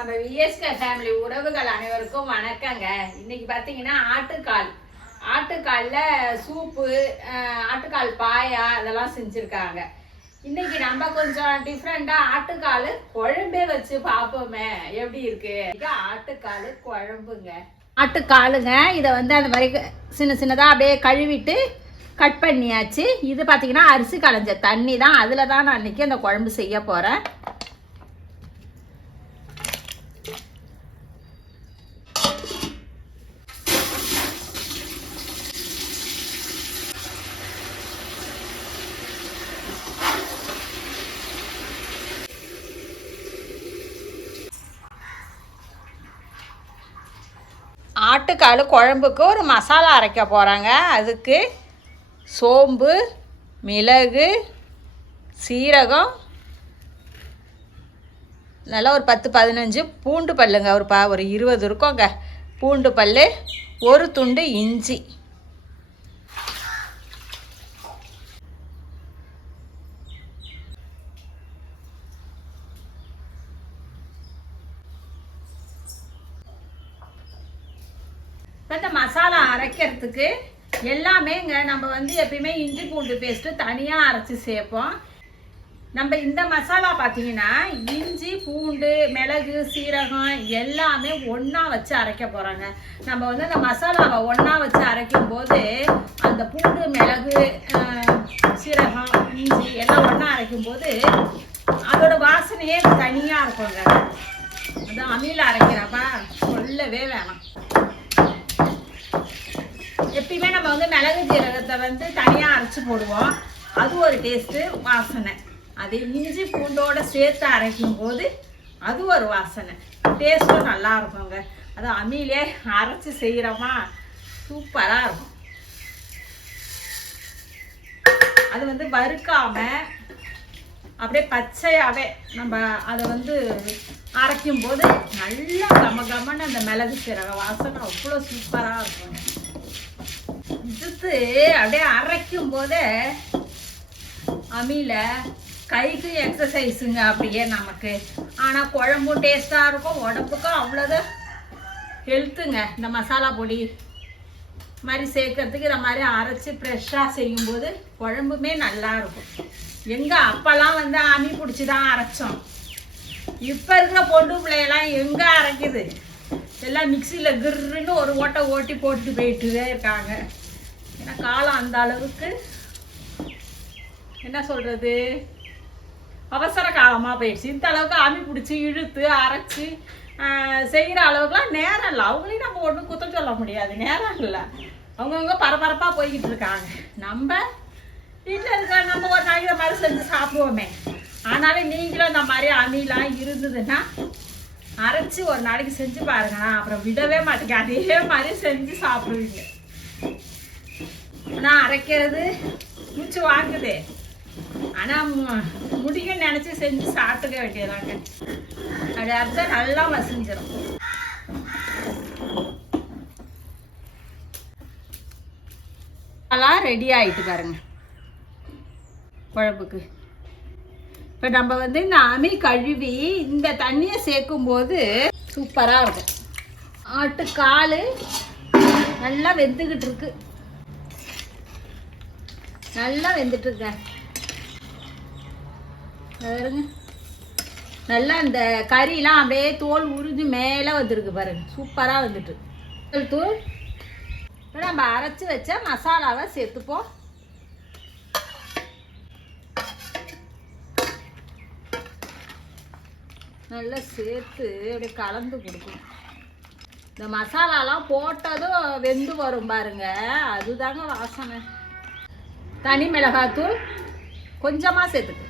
நம்ம VSK family உறவுகள் அனைவருக்கும் வணக்கங்க. இன்னைக்கு பார்த்தீங்கன்னா ஆட்டுக்காலில் சூப்பு, ஆட்டுக்கால் பாயா இதெல்லாம் செஞ்சுருக்காங்க. இன்னைக்கு நம்ம கொஞ்சம் டிஃப்ரெண்டாக ஆட்டுக்கால் குழம்பே வச்சு பார்ப்போமே எப்படி இருக்கு. இது ஆட்டுக்கால் குழம்புங்க. ஆட்டுக்காலுங்க இதை வந்து அந்த மாதிரி சின்ன சின்னதாக அப்படியே கழுவிட்டு கட் பண்ணியாச்சு. இது பார்த்தீங்கன்னா அரிசி களைஞ்ச தண்ணி தான், அதில் தான் நான் இன்னைக்கு அந்த குழம்பு செய்ய போகிறேன். ஆட்டுக்கால் குழம்புக்கு ஒரு மசாலா அரைக்க போகிறாங்க. அதுக்கு சோம்பு, மிளகு, சீரகம், நல்லா ஒரு 10-15 பூண்டு பல்லுங்க, ஒரு 20 இருக்கோங்க பூண்டு பல், ஒரு துண்டு இஞ்சி. இப்போ இந்த மசாலா அரைக்கிறதுக்கு எல்லாமேங்க நம்ம வந்து எப்பயுமே இஞ்சி பூண்டு பேஸ்ட்டு தனியாக அரைச்சி சேர்ப்போம். நம்ம இந்த மசாலா பார்த்தீங்கன்னா இஞ்சி பூண்டு மிளகு சீரகம் எல்லாமே ஒன்றா வச்சு அரைக்க போகிறாங்க. நம்ம வந்து அந்த மசாலாவை ஒன்றா வச்சு அரைக்கும் போது அந்த பூண்டு மிளகு சீரகம் இஞ்சி எல்லாம் ஒன்றா அரைக்கும் போது அதோட வாசனையே தனியாக இருக்குங்க. அதான் அம்மியில் அரைக்கிறப்ப சொல்லவே வேணாம். எப்பயுமே நம்ம வந்து மிளகு ஜீரகத்தை வந்து தனியாக அரைச்சி போடுவோம், அது ஒரு டேஸ்ட்டு வாசனை. அது இஞ்சி பூண்டோடு சேர்த்து அரைக்கும் போது அது ஒரு வாசனை, டேஸ்ட்டும் நல்லா இருக்குங்க. அது அம்மியிலே அரைச்சி செய்கிறோமா சூப்பராக இருக்கும். அது வந்து வறுக்காமல் அப்படியே பச்சையாகவே நம்ம அதை வந்து அரைக்கும் போது நல்லா கமகமன்னு அந்த மிளகு சீரக வாசனை அவ்வளோ சூப்பராக இருக்குங்க. இதுக்கு அப்படியே அரைக்கும் போதே அம்மியில் கைக்கு எக்ஸசைஸுங்க அப்படியே நமக்கு. ஆனால் குழம்பும் டேஸ்ட்டாக இருக்கும், உடம்புக்கும் அவ்வளோதான் ஹெல்த்துங்க. இந்த மசாலா பொடி மாதிரி சேர்க்கறதுக்கு இந்த மாதிரி அரைச்சி ஃப்ரெஷ்ஷாக செய்யும்போது குழம்புமே நல்லா இருக்கும். எங்கள் அப்போல்லாம் வந்து அம்மி பிடிச்சி தான் அரைச்சோம். இப்போ இருக்கிற பொண்டு பிள்ளையெல்லாம் எங்கே அரைக்குது, எல்லாம் மிக்சியில் கிர்ன்னு ஒரு ஓட்டை ஓட்டி போட்டுட்டு போயிட்டுதே இருக்காங்க. ஏன்னா காலம் அந்த அளவுக்கு என்ன சொல்கிறது அவசர காலமாக போயிடுச்சு. இந்த அளவுக்கு அம்மி பிடிச்சி இழுத்து அரைச்சி செய்கிற அளவுக்குலாம் நேரம் இல்லை. அவங்களையும் நம்ம ஒன்றும் குத்தம் சொல்ல முடியாது, நேரம் இல்லை. அவங்கவுங்க பரபரப்பாக போய்கிட்டு இருக்காங்க. நம்ம வீட்டில் இருக்க நம்ம ஒரு நாளைக்கு மாதிரி செஞ்சு சாப்பிடுவோமே. ஆனாலும் நீங்களும் இந்த மாதிரி அம்மிலாம் இருந்ததுன்னா அரைச்சி ஒரு நாளைக்கு செஞ்சு பாருங்கண்ணா, அப்புறம் விடவே மாட்டேங்க, அதே மாதிரி செஞ்சு சாப்பிடுவீங்க. ஆனால் அரைக்கிறது மூச்சு வாங்குது, ஆனால் முடியும்னு நினச்சி செஞ்சு சாப்பிட்டுக்க வேண்டியதாங்க. அப்படி அரைச்சா நல்லா மசிஞ்சிடும். அதெல்லாம் ரெடி ஆகிட்டு பாருங்க குழம்புக்கு. இப்போ நம்ம வந்து இந்த அம்மி கழுவி இந்த தண்ணியை சேர்க்கும்போது சூப்பராக இருக்கும். ஆட்டுக்கால் நல்லா வெந்துக்கிட்டு இருக்கு, நல்லா வெந்துட்டுருக்க பாருங்க. நல்லா இந்த கறியெலாம் அப்படியே தோல் உறிஞ்சு மேலே வந்துருக்கு பாருங்க, சூப்பராக வந்துட்டு. தூள் இப்போ நம்ம அரைச்சி வச்ச மசாலாவை சேர்த்துப்போம். நல்லா சேர்த்து அப்படியே கலந்து கொடுக்கணும். இந்த மசாலாலாம் போட்டதும் வெந்து வரும் பாருங்க, அதுதாங்க வாசனை. தனி மிளகாத்தூள் கொஞ்சமாக சேர்த்துக்கணும்,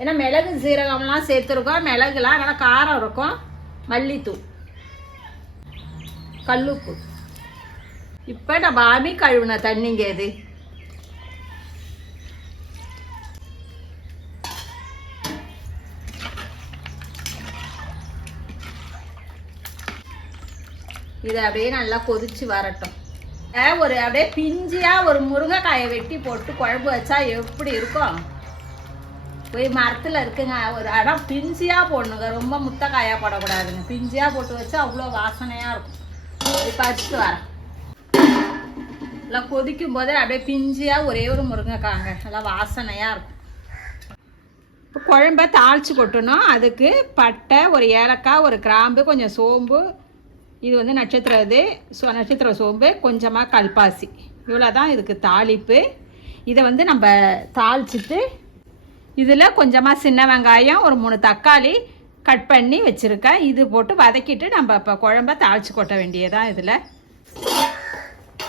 ஏன்னா மிளகு சீரகம்லாம் சேர்த்துருக்கோம். மிளகுலாம் நல்லா காரம் இருக்கும். மல்லித்தூள், கல்லுப்பு. இப்போ நம்ம அம்மி கழுவின தண்ணிங்க இது. இதை அப்படியே நல்லா கொதிச்சு வரட்டும். ஒரு அப்படியே பிஞ்சியாக ஒரு முருங்கைக்காயை வெட்டி போட்டு குழம்பு வச்சா எப்படி இருக்கும் போய் மரத்தில் இருக்குங்க ஒரு இடம் பிஞ்சியாக போடணுங்க, ரொம்ப முத்தக்காயாக போடக்கூடாதுங்க. பிஞ்சியாக போட்டு வச்சா அவ்வளோ வாசனையாக இருக்கும். போய் பறிச்சுட்டு வரேன். எல்லாம் கொதிக்கும் போதே அப்படியே பிஞ்சியாக ஒரே ஒரு முருங்கைக்காங்க, நல்லா வாசனையாக இருக்கும். இப்போ குழம்ப தாளித்து கொட்டணும். அதுக்கு பட்டை, ஒரு ஏலக்காய், ஒரு கிராம்பு, கொஞ்சம் சோம்பு, இது வந்து நட்சத்திர சோம்பு, கொஞ்சமாக கல்பாசி, இவ்வளோ தான் இதுக்கு தாளிப்பு. இதை வந்து நம்ம தாளிச்சிட்டு இதில் கொஞ்சமாக சின்ன வெங்காயம், ஒரு 3 தக்காளி கட் பண்ணி வச்சுருக்கேன். இது போட்டு வதக்கிட்டு நம்ம இப்போ குழம்ப தாளித்து கொட்ட வேண்டியதான். இதில்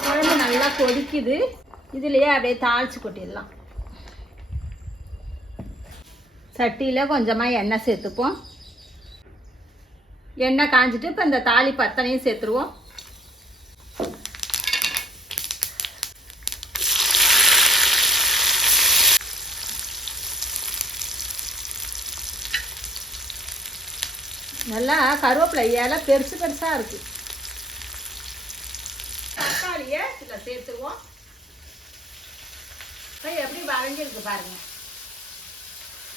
குழம்பு நல்லா கொதிக்குது, இதுலேயே அப்படியே தாளித்து கொட்டிடலாம். சட்டியில் கொஞ்சமாக எண்ணெய் சேர்த்துப்போம். எண்ணெய் காஞ்சிட்டு இப்போ இந்த தாளி பத்தனையும் சேர்த்துருவோம். நல்லா கருவேப்பிலை இலை பெருசு பெருசாக இருக்குது. தக்காளியை இதில் சேர்த்துருவோம். இப்போ எப்படி வதங்கிருக்கு பாருங்க.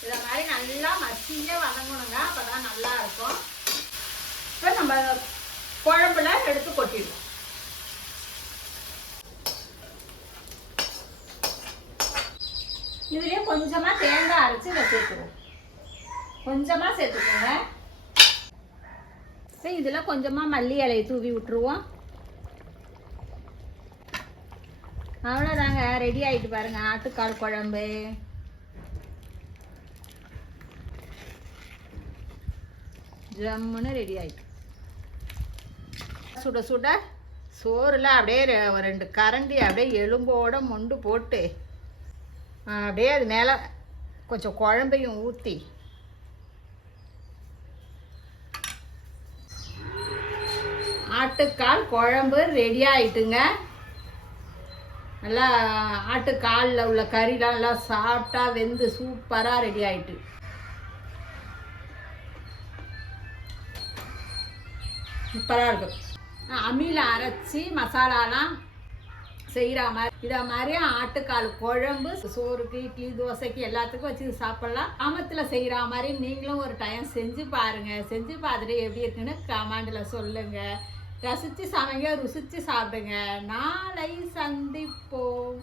இதை மாதிரி நல்லா மசியாக வதங்கணுங்க, அப்போ தான் நல்லா இருக்கும். இப்போ நம்ம குழம்புல எடுத்து கொட்டிடுவோம். இதுலேயே கொஞ்சமாக தேங்காய் அரைச்சி இதை சேர்த்துருவோம். கொஞ்சமாக சேர்த்துக்கோங்க. இப்போ இதில் கொஞ்சமாக மல்லி இலையை தூவி விட்டுருவோம். அவ்வளோதாங்க, ரெடி ஆகிட்டு பாருங்கள் ஆட்டுக்கால் குழம்பு. ஜம்முன்னு ரெடி ஆகிட்டு. சுட சுட சோறில் அப்படியே 2 கரண்டி அப்படியே எலும்போட மொண்டு போட்டு அப்படியே அது மேலே கொஞ்சம் குழம்பையும் ஊற்றி ஆட்டுக்கால் குழம்பு ரெடி ஆகிட்டுங்க. நல்லா ஆட்டுக்காலில் உள்ள கறிலாம் நல்லா சாப்பிட்டா வெந்து சூப்பராக ரெடி ஆகிட்டு. சூப்பராக இருக்கும். அம்மியில் அரைச்சி மசாலாலாம் செய்கிற மாதிரி இதை மாதிரி ஆட்டுக்கால் குழம்பு சோறுக்கு, இட்லி, தோசைக்கு எல்லாத்துக்கும் வச்சு சாப்பிட்லாம். கிராமத்தில் செய்கிற மாதிரி நீங்களும் ஒரு டைம் செஞ்சு பாருங்கள். செஞ்சு பார்த்துட்டு எப்படி இருக்குன்னு கமெண்டில் சொல்லுங்கள். ரசித்து சமைங்க, ருசித்து சாப்பிடுங்க. நாளை சந்திப்போம்.